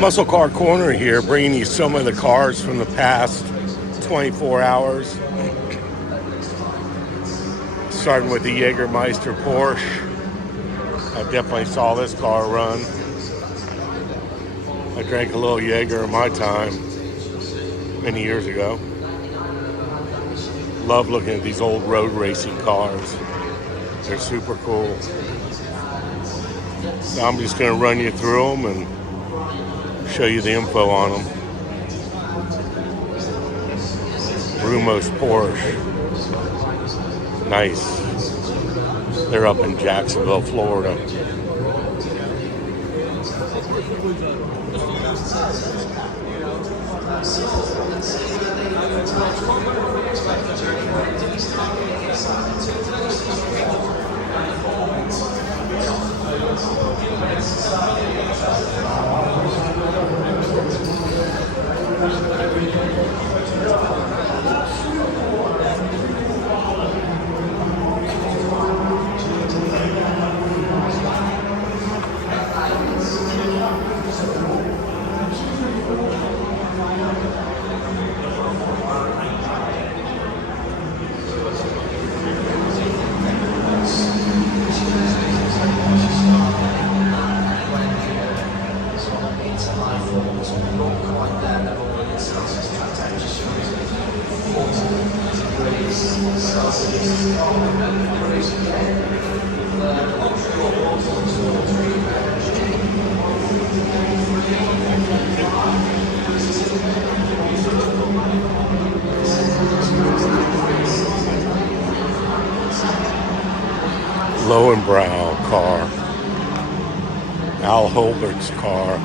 Muscle Car Corner here, bringing you some of the cars from the past 24 hours. Starting with the Jägermeister Porsche. I definitely saw this car run. I drank a little Jaeger in my time many years ago. Love looking at these old road racing cars. They're super cool. So I'm just going to run you through them and show you the info on them. Rumos Porsche. Nice. They're up in Jacksonville, Florida. Lowenbrow car. Al Holbert's car.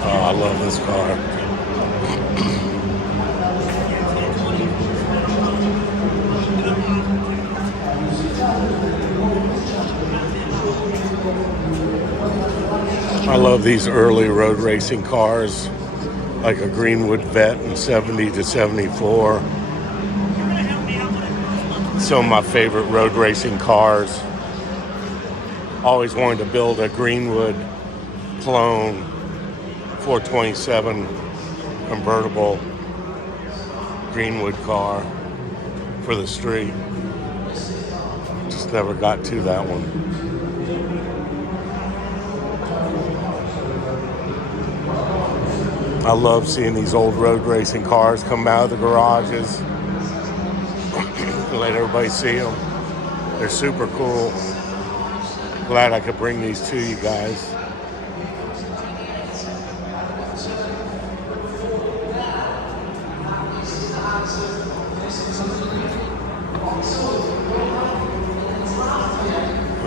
Oh, I love this car. I love these early road racing cars, like a Greenwood Vet in 70 to 74. Some of my favorite road racing cars. Always wanted to build a Greenwood clone 427 convertible Greenwood car for the street. Just never got to that one. I love seeing these old road racing cars come out of the garages and let everybody see them. They're super cool. Glad I could bring these to you guys.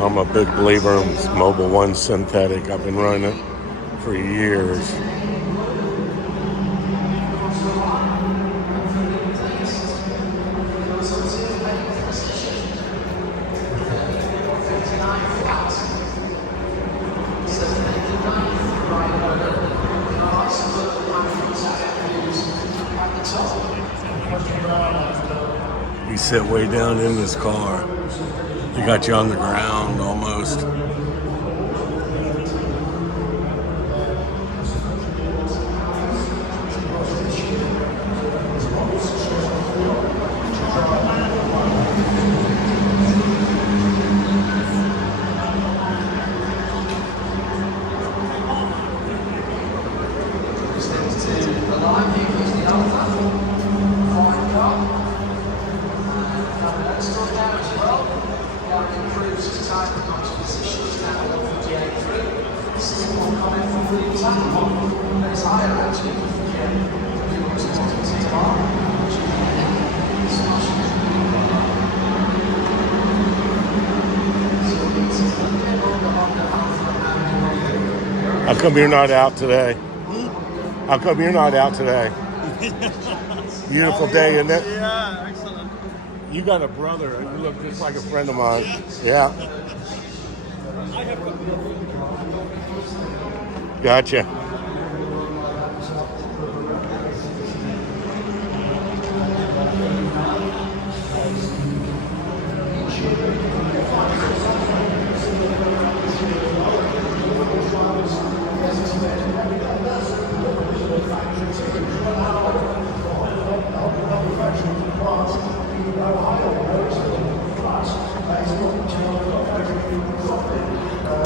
I'm a big believer in Mobil 1 synthetic. I've been running it for years. You sit way down in this car. They got you on the ground almost. How come you're not out today? How come you're not out today? Beautiful day, isn't it? Yeah, excellent. You got a brother, and you look just like a friend of mine. Yeah. Gotcha.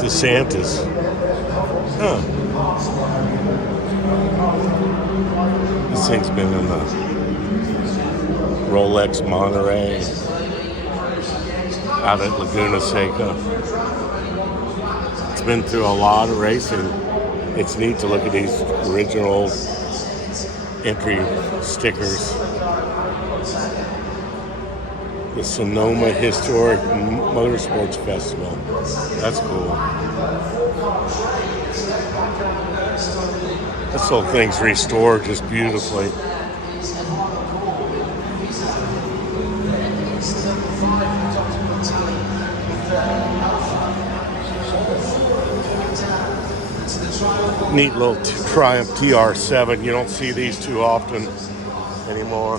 DeSantis. Huh. This thing's been in the Rolex Monterey out at Laguna Seca. It's been through a lot of racing. It's neat to look at these original entry stickers. The Sonoma Historic Motorsports Festival. That's cool. This whole thing's restored just beautifully. Neat little Triumph TR7. You don't see these too often anymore.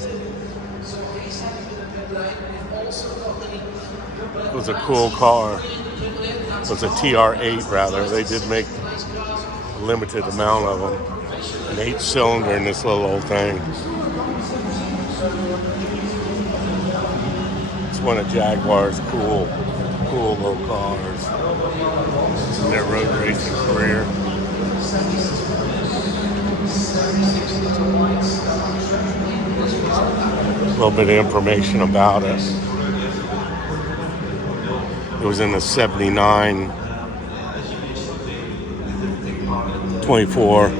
It was a cool car. It was a TR8 rather. They did make a limited amount of them. An 8-cylinder in this little old thing. It's one of Jaguar's cool little cars in their road racing career. A little bit of information about it. It was in the 79 24.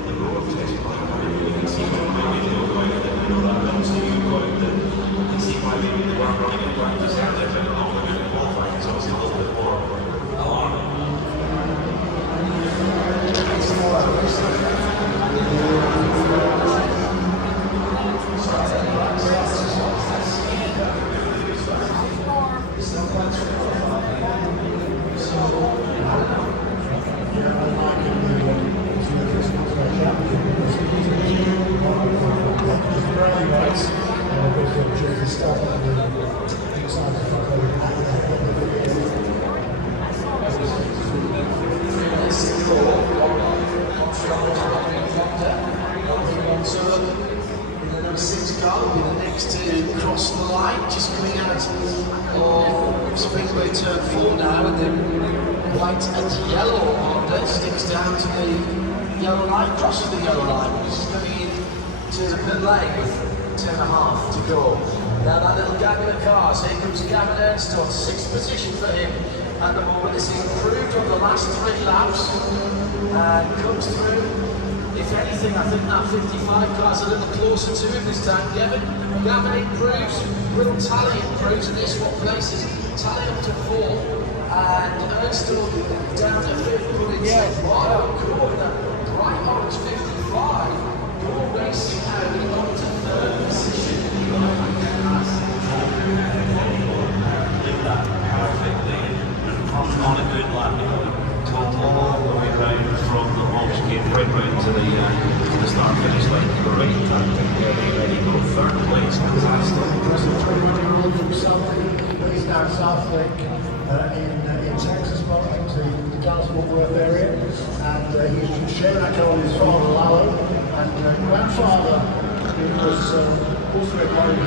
Speedway turn 4 now, and then white and yellow Honda sticks down to the yellow line, crosses the yellow line, which is coming in to the pit lane with 10.5 to go. Now that little gang of the cars, here comes Gavin Ernst on 6th position for him at the moment. This is improved on the last 3 laps and comes through. If anything, I think that 55 car's a little closer to him this time, Gavin. Gavin improves, Will Tally improves, and they swap places. Tally up to 4, and Ernst down to 5th, pulling wow, cool, that bright orange 55. Go racing now, on to 3rd position. On a good lap, total all the way around from the launch gate right round to the start finish line. Right, ready, go. Southwick in Texas, the Dallas-Fort Worth area, and he's sharing that car with his father, Lalo, and grandfather, who was also a driver.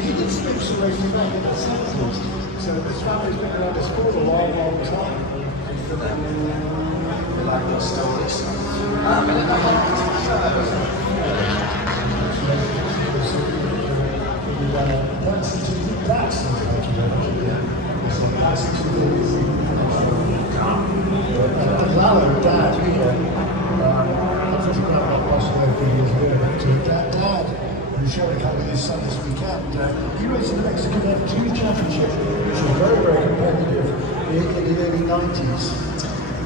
He did slips racing back in the 70s, so this family's been around the sport a long, long time. We like those stories. Lalo, Dad, I think about that last year a few years ago, but Dad, who showed a car with his son this weekend, he raced in the Mexican F2 Championship, which was very, very competitive in the early 90s.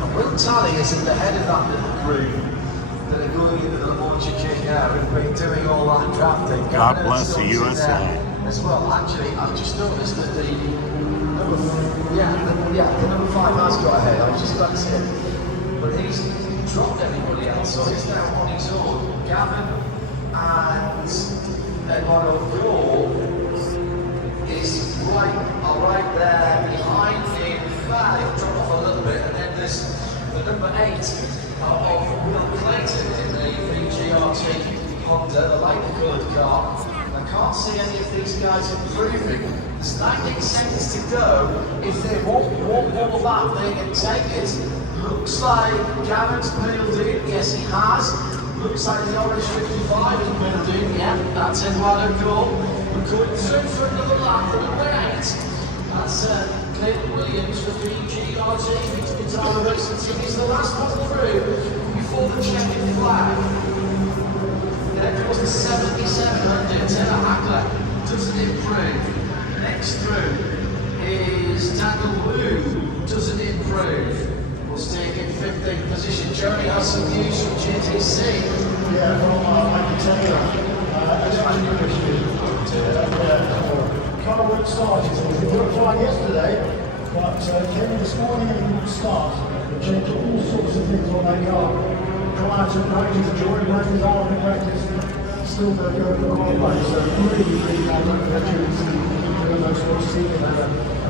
And Will Tally is in the head of that little group that are going into the launcher kick now and been doing all that drafting. God bless the USA. As well, actually, I've just noticed that the number 5 has got ahead. I was just about to say, but he's dropped everybody else, so he's now on his own. Gavin and Eduardo Gore is right there behind him. He'll drop off a little bit, and then there's the number 8 of Will Clayton in the VGRT Honda, the light coloured car. I can't see any of these guys improving. There's 19 seconds to go. If they won't wall back, they can take it. Looks like Gavin's peeled in. Yes, he has. Looks like the orange 55 is peeled in. Yeah, that's Eduardo Gore. We're going through for another lap. The number 8. That's Clayton Williams for VGRT. It's on the racing team. He's the last one through before the checkered flag. There goes the 7700, Taylor Hackler, doesn't improve. Next through is Daniel Wu, doesn't improve. Will stay in 15th position. Jeremy has some news from GTC. Yeah, from Michael Taylor. Car wouldn't start. He worked fine yesterday, but came in this morning and he wouldn't start. They changed all sorts of things on that car. Come out to practice, Jordan practice, out in practice, still going to go to the qualifying. So really bad luck for veterans doing those sports team. And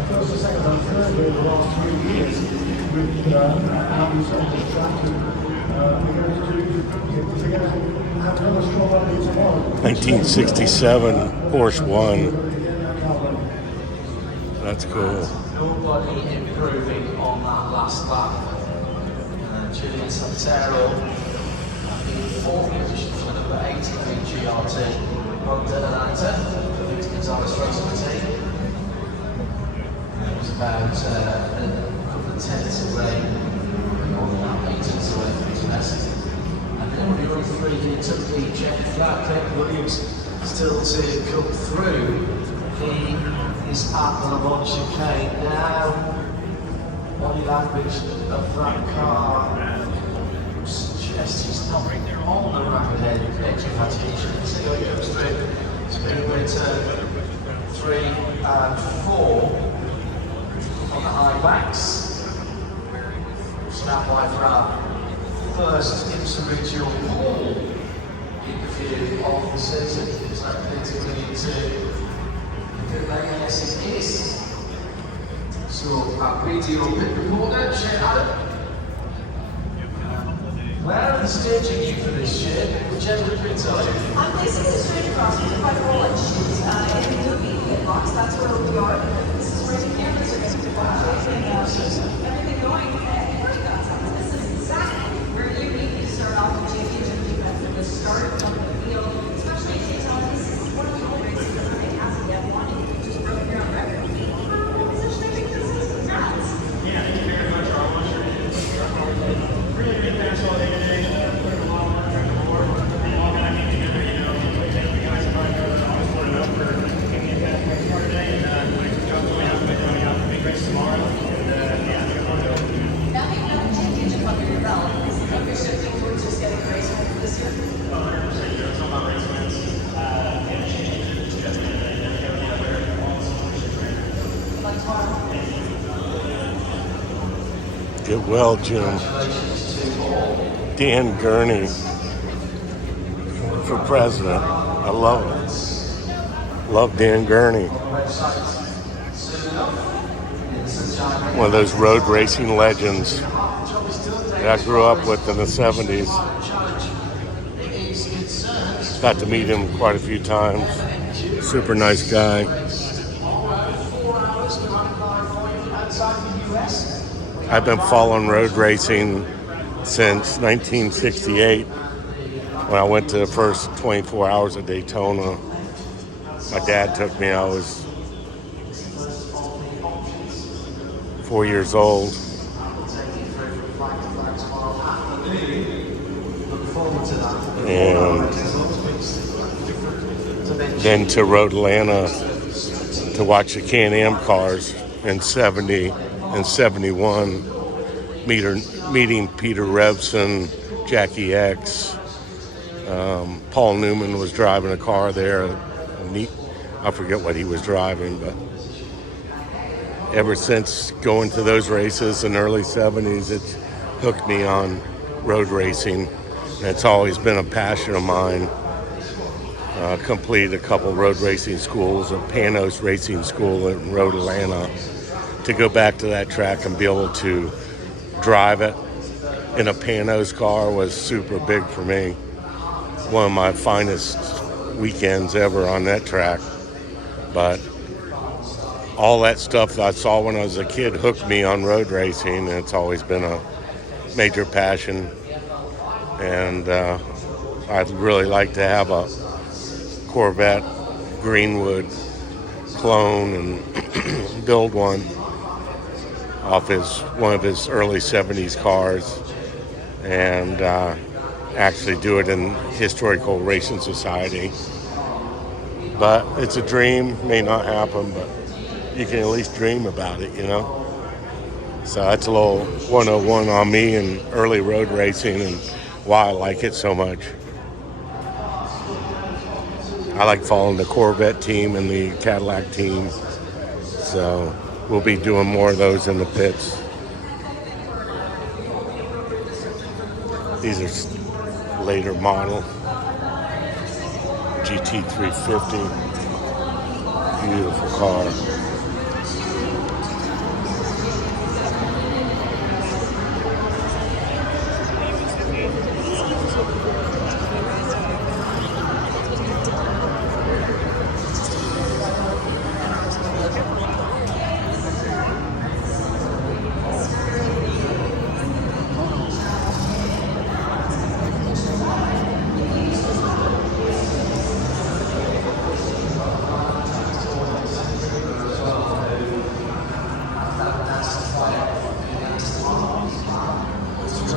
first and second and third in the last 3 years with how he's on the track. We're going to have another strong run tomorrow. 1967 Porsche 1. That's cool. Nobody improving on that last lap. Julian Santero in 4th position for number 8 in VGRT. Honda Atlanta, the Victor Gonzalez Racing team. It was about a couple of tenths away, more than that, 8 tenths away from his best. And then when we run through, he took the checkered flag. Clayton Williams still to come through. He is at the Le Mans chicane now. Body language of that car suggests he's not on the rapid head excitation. So he goes through speedway turn 3 and 4 on the high backs. Snap by for our first individual pole interview of the season. Is that Clayton Williams to the yes it is. So, our radio pit reporter, Shane Adam. Where are they staging you for this, Shane? Which end of the pit are you? I'm placing the straight across with my Rolex shoes in the movie pit box. That's where we are. This is where the cameras are going to be watching and everything going. Hey, where you got something? This is exactly where you need to start off the championship defense from the start of the field, especially in Daytona. This is one of the only races that really hasn't yet won. You just broke your own record. Yeah, thank you very much, Rob. Really good finish all day today. Put a lot of work on the board. We all got to get together, thank you guys about always put it up for getting the event for today. And good job going out for the big race tomorrow. And yeah, I think I'm going to go. Now that you have a championship under your belt, is it like you're shifting towards just getting a race win this year? 100%. It's all about race wins. Get a championship together and everything where all the solutions right now. Like tomorrow? Get well, Jim. Dan Gurney for president. I love it. Love Dan Gurney. Website. One of those road racing legends that I grew up with in the 70s. Got to meet him quite a few times. Super nice guy. I've been following road racing since 1968 when I went to the first 24 hours of Daytona. My dad took me. I was 4 years old. And then to Road Atlanta to watch the Can-Am cars in 70 and 71, meeting Peter Revson, Jackie X. Paul Newman was driving a car there. I forget what he was driving, but ever since going to those races in the early 70s, it's hooked me on road racing. And it's always been a passion of mine. Completed a couple road racing schools, a Panos Racing School in Road Atlanta. To go back to that track and be able to drive it in a Panos car was super big for me. One of my finest weekends ever on that track. But all that stuff that I saw when I was a kid hooked me on road racing, and it's always been a major passion. And I'd really like to have a Corvette Greenwood clone and build one off one of his early 70s cars, and actually do it in Historical Racing Society. But it's a dream, may not happen, but you can at least dream about it, you know? So that's a little 101 on me and early road racing and why I like it so much. I like following the Corvette team and the Cadillac team. So we'll be doing more of those in the pits. These are later model GT350. Beautiful car.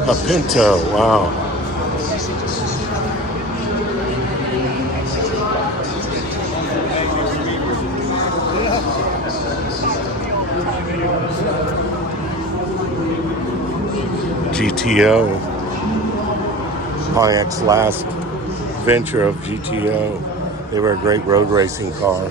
A Pinto, wow. GTO. Pontiac's last venture of GTO. They were a great road racing car.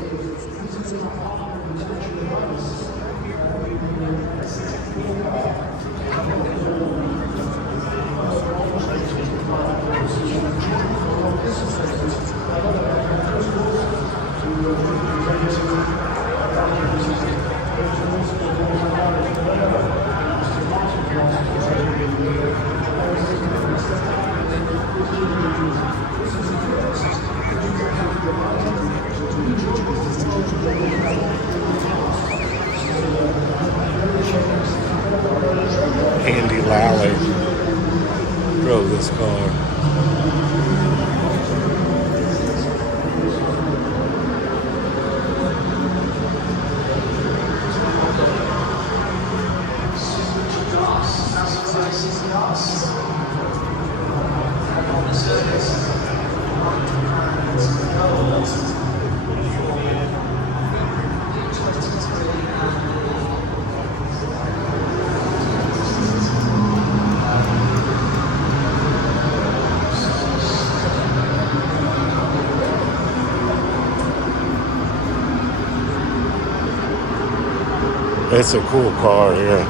Andy Lally drove this car. It's a cool car here.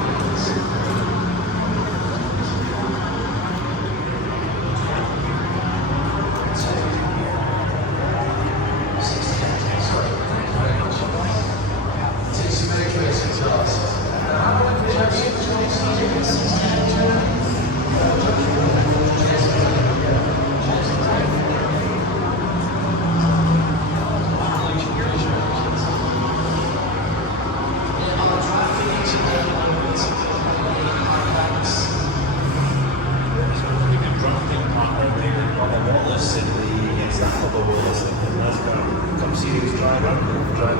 come see who's driving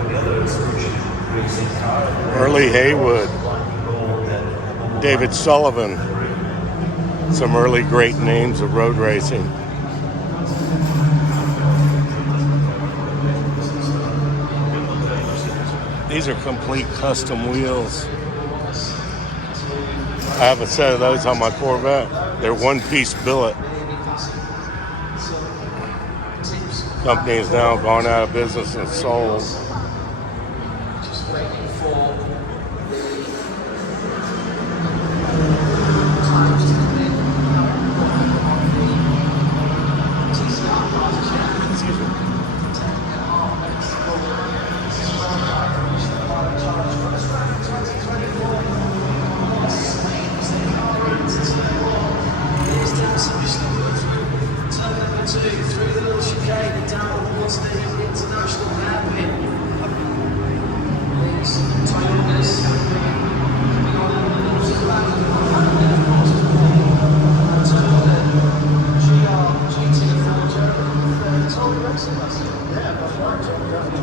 the other racing car. Early Haywood, David Sullivan. Some early great names of road racing. These are complete custom wheels. I have a set of those on my Corvette. They're one-piece billet. Company has now gone out of business and sold. Just waiting for the times to come in on the TCR cars. Excuse me. Through the little chicane and down towards the international hairpin. These Toyotas coming on a little to the back of the front, of course, Toyota GT4 German Tom Racing. Yeah, that's right. So we're going to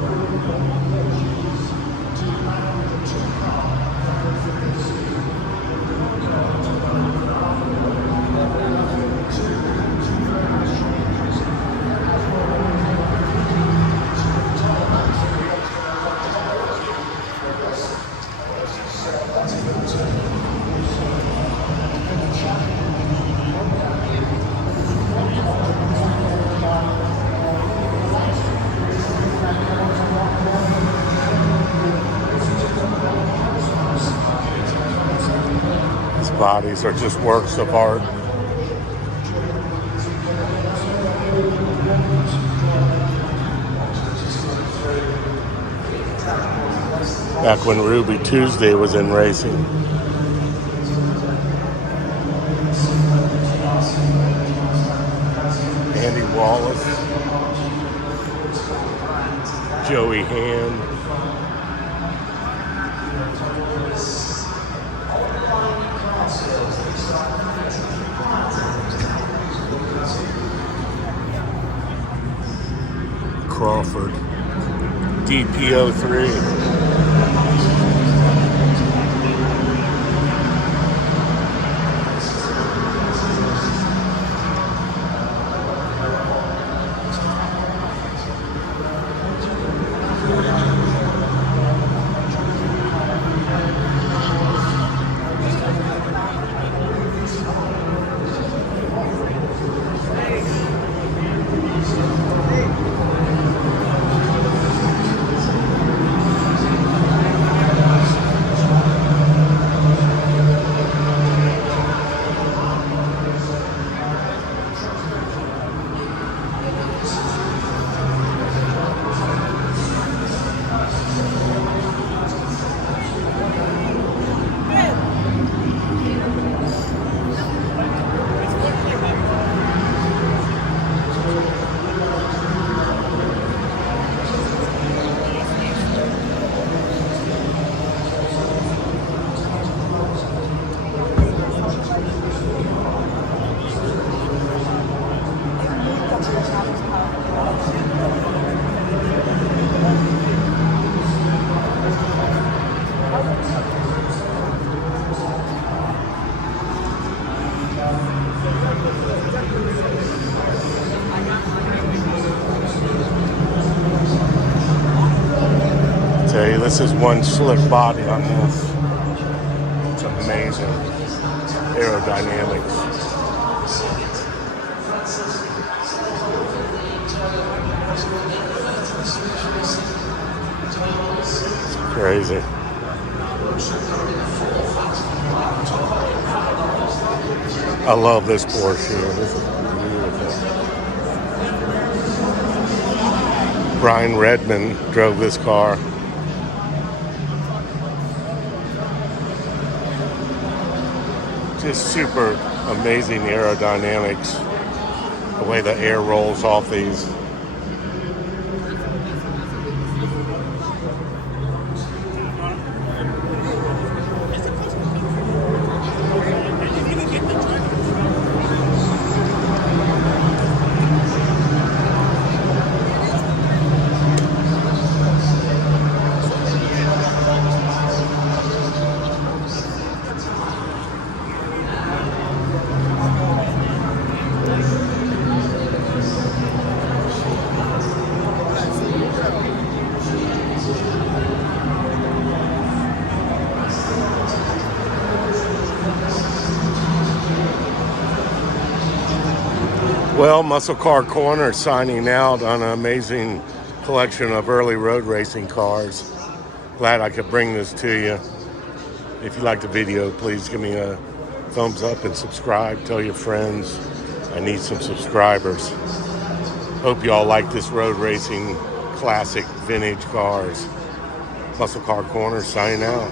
These bodies are just works of art. Back when Ruby Tuesday was in racing. Andy Wallace, Joey Hand. Crawford, DPO3. Tell you, this is one slick body on this. It's amazing. Aerodynamics. It's crazy. I love this Porsche here. This is beautiful. Brian Redmond drove this car. Just super amazing aerodynamics. The way the air rolls off these. Well, Muscle Car Corner signing out on an amazing collection of early road racing cars. Glad I could bring this to you. If you like the video, please give me a thumbs up and subscribe. Tell your friends I need some subscribers. Hope you all like this road racing classic vintage cars. Muscle Car Corner signing out.